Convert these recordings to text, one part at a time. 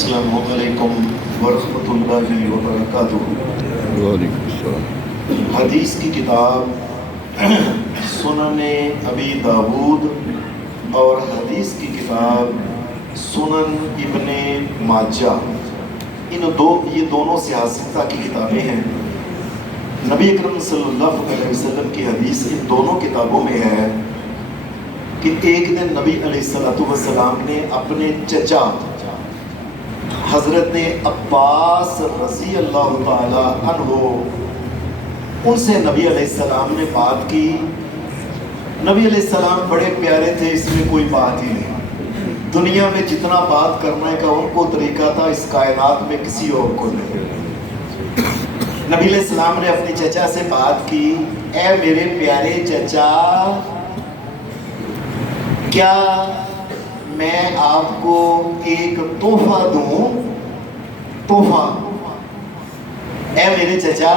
السلام علیکم ورحمۃ اللہ وبرکاتہ۔ وعلیکم السلام۔ حدیث کی کتاب سنن ابی داود اور حدیث کی کتاب سنن ابن ماجہ، یہ دونوں سیاستہ کی کتابیں ہیں۔ نبی اکرم صلی اللہ علیہ وسلم کی حدیث ان دونوں کتابوں میں ہے کہ ایک دن نبی علیہ السلام نے اپنے چچا حضرت عباس رضی اللہ تعالی عنہ ان سے نبی علیہ السلام نے بات کی۔ نبی علیہ السلام بڑے پیارے تھے، اس میں کوئی بات ہی نہیں، دنیا میں جتنا بات کرنے کا ان کو طریقہ تھا اس کائنات میں کسی اور کو نہیں۔ نبی علیہ السلام نے اپنے چچا سے بات کی، اے میرے پیارے چچا، کیا میں آپ کو ایک تحفہ دوں؟ تحفہ، اے میرے چچا،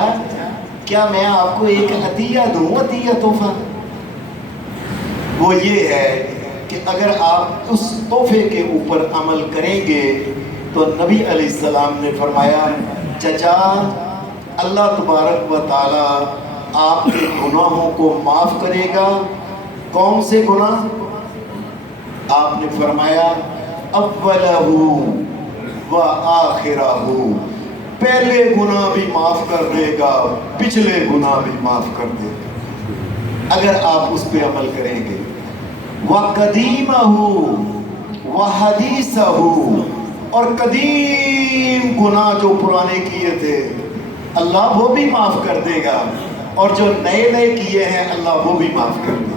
کیا میں آپ کو ایک عطیہ دوں؟ عطیہ، تحفہ۔ وہ یہ ہے کہ اگر آپ اس تحفے کے اوپر عمل کریں گے تو نبی علیہ السلام نے فرمایا، چچا، اللہ تبارک و تعالی آپ کے گناہوں کو معاف کرے گا۔ کون سے گناہ؟ آپ نے فرمایا، اولہ و آخرہ، پہلے گناہ بھی معاف کر دے گا، پچھلے گناہ بھی معاف کر دے گا اگر آپ اس پہ عمل کریں گے۔ وقدیمہ وحدیثہ، اور قدیم گناہ جو پرانے کیے تھے اللہ وہ بھی معاف کر دے گا، اور جو نئے نئے کیے ہیں اللہ وہ بھی معاف کر دے گا۔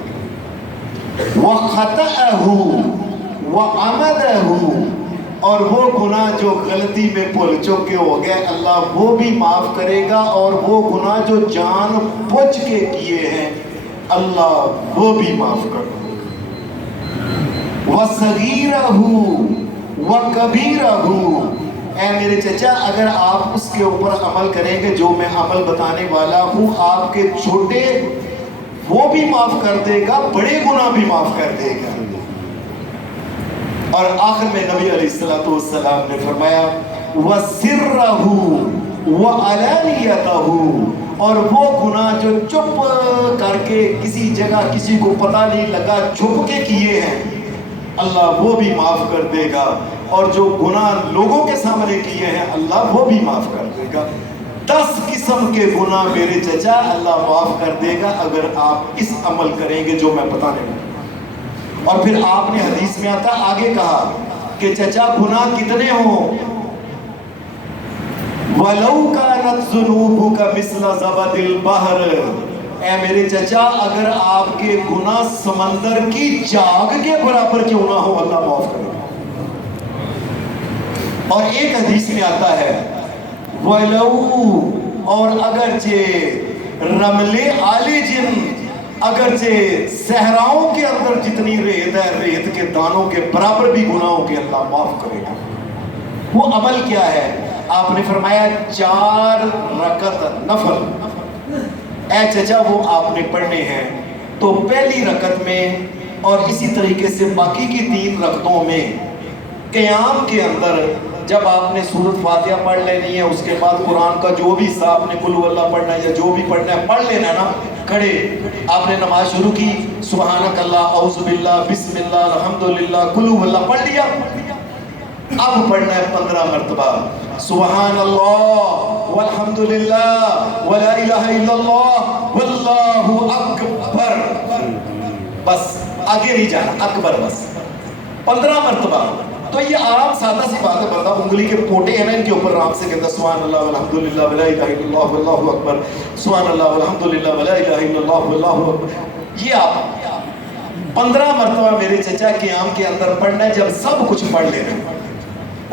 وَخَطَأَهُ وَعَمَدَهُ، اور وہ گناہ جو غلطی میں بھول چوک کے ہو گئے اللہ وہ بھی معاف کرے گا، اور وہ گناہ جو جان بوجھ کے کیے ہیں اللہ وہ بھی معاف کر دے گا۔ وَصَغِيرَهُ وَكَبِيرَهُ، اے میرے چچا، اگر آپ اس کے اوپر عمل کریں گے جو میں عمل بتانے والا ہوں، آپ کے چھوٹے وہ بھی معاف کر دے گا، بڑے گناہ بھی معاف کر دے گا۔ اور آخر میں نبی علیہ السلام نے فرمایا، وَسِرَّهُ وَعَلَانِيَتَهُ، اور وہ گناہ جو چپ کر کے کسی جگہ کسی کو پتہ نہیں لگا چھپ کے کیے ہیں اللہ وہ بھی معاف کر دے گا، اور جو گناہ لوگوں کے سامنے کیے ہیں اللہ وہ بھی معاف کر دے گا۔ 10 قسم کے گناہ میرے چچا اللہ معاف کر دے گا اگر آپ اس عمل کریں گے جو میں بتانے والا ہوں۔ اور پھر آپ نے حدیث میں آتا آگے کہا کہ چچا گناہ کتنے ہوں، وَلَوْ كَانَتْ ذُنُوبُكَ مِثْلَ زَبَدِ الْبَحْرِ، اے میرے چچا اگر آپ کے گناہ سمندر کی جاگ کے برابر کیوں نہ ہو اللہ معاف کرے گا۔ اور ایک حدیث میں آتا ہے، وَلَوْ، اور اگرچہ رمل آلی جن، اگرچہ صحراؤں کے اندر جتنی ریت ہے ریت کے دانوں کے برابر بھی گناہوں کے اللہ معاف کرے گا۔ وہ عمل کیا ہے؟ آپ نے فرمایا 4 رکعت نفل، اے چچا وہ آپ نے پڑھنے ہیں، تو پہلی رکعت میں اور اسی طریقے سے باقی کی 3 رکعتوں میں قیام کے اندر جب آپ نے سورۃ فاتحہ پڑھ لینی ہے، اس کے بعد قرآن کا جو بھی حصہ آپ نے قل ہو اللہ پڑھنا ہے یا جو بھی پڑھنا ہے پڑھ لینا نا، کھڑے آپ نے نماز شروع کی، سبحانک اللہ، اعوذ باللہ، بسم اللہ، الحمدللہ، قل ہو اللہ پڑھ لیا۔ اب پڑھنا ہے 15 مرتبہ سبحان اللہ والحمدللہ ولا الہ الا اللہ واللہ اکبر، بس آگے نہیں جانا، اکبر بس 15 مرتبہ۔ تو یہ عام سادہ سی بات ہے، بندہ انگلی کے پوٹے ہیں نا ان کے اوپر رام سے کہتا سبحان اللہ والحمدللہ ولا الہ الا اللہ واللہ اکبر، سبحان اللہ والحمدللہ ولا الہ الا اللہ واللہ اکبر، یہ آپ 15 مرتبہ میرے چچا قیام کے اندر پڑھنا ہے جب سب کچھ پڑھ لینا ہے۔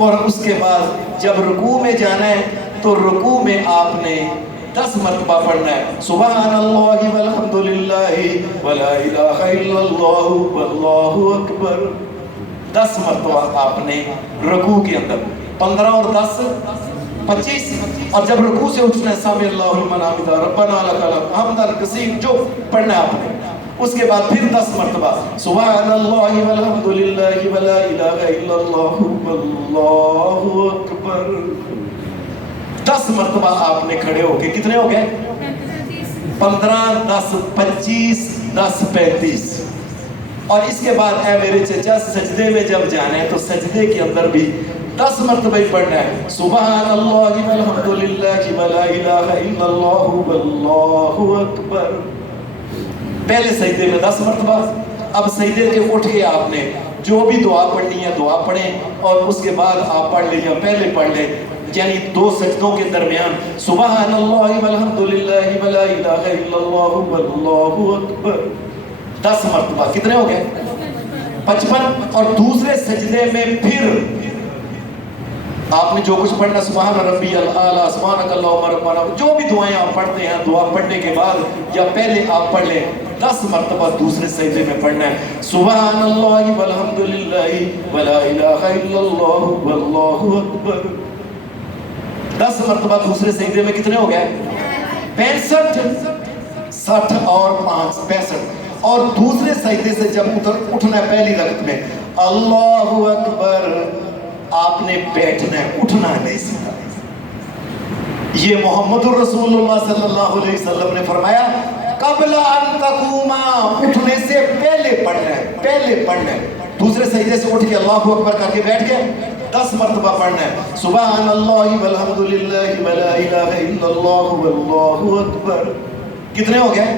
اور اس کے بعد جب رکوع میں جانا ہے تو رکوع میں آپ نے 10 مرتبہ پڑھنا ہے سبحان اللہ والحمدللہ ولا الہ الا اللہ واللہ اکبر، 10 مرتبہ آپ نے رکوع کے اندر، 15 اور 10 25، اور جب رکوع سے اٹھنا ہے سامع اللہ لمن حمدہ ربنا لک الحمد کثیر جو پڑھنا ہے آپ نے، اس کے بعد پھر 10 مرتبہ سبحان اللہ والحمدللہ ولا الہ الا اللہ واللہ اکبر. 10 مرتبہ آپ نے کھڑے ہو کے کتنے ہو گئے؟ 15 10 25 10 35. اور اس کے بعد اے میرے چچا سجدے میں جب جانا ہے تو سجدے کے اندر بھی 10 مرتبہ ہی پڑھنا ہے سبحان اللہ والحمدللہ ولا الہ الا اللہ واللہ اکبر. پہلے سجدے میں 10 مرتبہ. اب سجدے کے اٹھ کے آپ نے جو بھی دعا پڑھنی ہے دعا پڑھیں اور اس کے بعد آپ پڑھ لیں یا پہلے پڑھ لیں, یعنی 2 سجدوں کے درمیان سبحان اللہ والحمدللہ ولا الہ الا اللہ واللہ اکبر 10 مرتبہ. کتنے ہو گئے؟ 55. اور دوسرے سجدے میں پھر آپ نے جو کچھ پڑھنا سبحان ربی الاعلیٰ سبحانک اللہم ربنا جو بھی دعائیں آپ پڑھتے ہیں دعا پڑھنے کے بعد یا پہلے آپ پڑھ لیں 10 مرتبہ دوسرے سجدے میں پڑھنا ہے سبحان اللہ والحمدللہ ولا الہ الا اللہ واللہ اکبر. 10 مرتبہ دوسرے سجدے میں کتنے ہو گئے؟ 65 60 اور 5 65. اور دوسرے سجدے سے جب اٹھنا ہے پہلی رکعت میں اللہ اکبر آپ نے بیٹھنا ہے, اٹھنا نہیں سکتا. یہ محمد رسول اللہ صلی اللہ علیہ وسلم نے فرمایا قبل ان تقوما, اٹھنے سے پہلے پڑھنا ہے, پہلے پڑھنا ہے. دوسرے سجدے سے اٹھ کے اللہ اکبر کر کے بیٹھ کے 10 مرتبہ پڑھنا ہے سبحان اللہ والحمدللہ ولا الہ الا اللہ واللہ اکبر. کتنے ہو گئے؟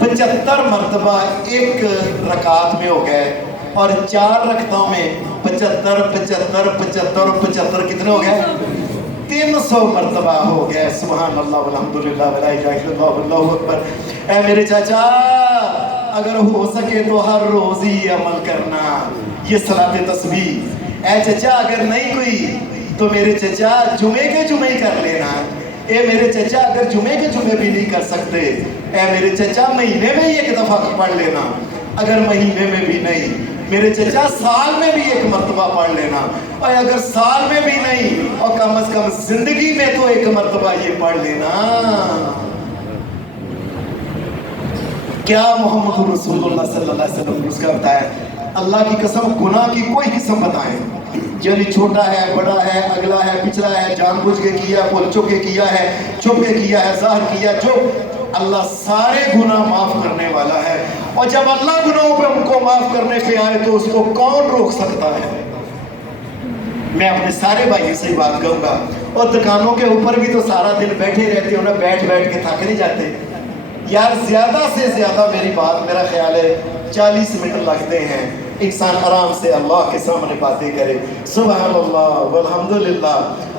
75 مرتبہ ایک رکعت میں ہو گئے. اور 4 رکعتوں میں 75 75 75 اور 75 کتنے ہو گئے؟ 300 مرتبہ ہو گئے. سبحان اللہ والحمدللہ ولا الہ الا اللہ واللہ اکبر. اے میرے چاچا اگر ہو سکے تو ہر روز ہی عمل کرنا یہ صلاۃ تسبیح. اے چچا اگر نہیں کوئی تو میرے چچا جمعے کے جمعے کر لینا. اے میرے چچا اگر جمعے کے جمعے بھی نہیں کر سکتے اے میرے چچا مہینے میں ایک دفعہ پڑھ لینا. اگر مہینے میں بھی نہیں میرے چچا سال میں بھی 1 مرتبہ پڑھ لینا. اور اگر سال میں بھی نہیں اور کم از کم زندگی میں تو 1 مرتبہ یہ پڑھ لینا. کیا محمد رسول اللہ صلی اللہ علیہ وسلم نے اس کا بتایا. اللہ کی قسم گناہ کی کوئی قسم بتائیں, یعنی چھوٹا ہے بڑا ہے اگلا ہے پچھلا ہے جان بوجھ کے کیا بول چپ کے کیا ہے چھپ کے کیا ہے ظاہر کیا, جو اللہ سارے گناہ معاف کرنے والا ہے. اور جب اللہ گناہوں پہ ان کو معاف کرنے پہ آئے تو اس کو کون روک سکتا ہے. میں اپنے سارے بھائیوں سے بات کروں گا. اور دکانوں کے اوپر بھی تو سارا دن بیٹھے رہتے ہو نا, بیٹھ بیٹھ کے تھک نہیں جاتے یار. زیادہ سے زیادہ میری بات میرا خیال ہے 40 منٹ لگتے ہیں. انسان آرام سے اللہ کے سامنے باتیں کرے سبحان اللہ والحمدللہ.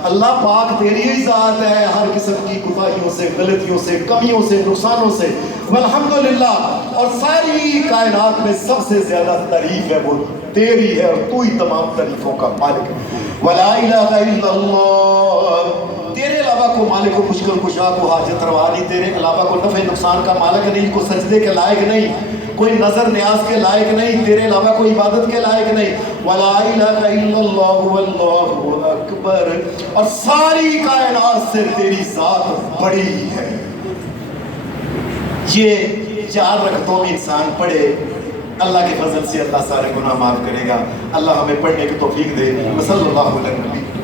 اللہ پاک تیری ہی ذات ہے ہر قسم کی کوتاہیوں سے غلطیوں سے کمیوں سے نقصانوں سے والحمدللہ. اور ساری کائنات میں سب سے زیادہ تعریف ہے وہ تیری ہے اور تو ہی تمام تعریفوں کا مالک ہے. ولا الہ الا اللہ, تیرے علاوہ کو مالک و مشکل کشا کو حاجت روا نہیں, تیرے علاوہ کو نفع نقصان کا مالک نہیں, کوئی سجدے کے لائق نہیں, کوئی نظر نیاز کے لائق نہیں, تیرے علاوہ کوئی عبادت کے لائق نہیں. ولا الہ الا اللہ واللہ اکبر. اور ساری کائنات سے تیری ذات بڑی ہے. یہ 4 رکعتوں میں انسان پڑھے اللہ کے فضل سے اللہ سارے گناہ معاف کرے گا. اللہ ہمیں پڑھنے کی توفیق دے. صلی اللہ علیہ وسلم.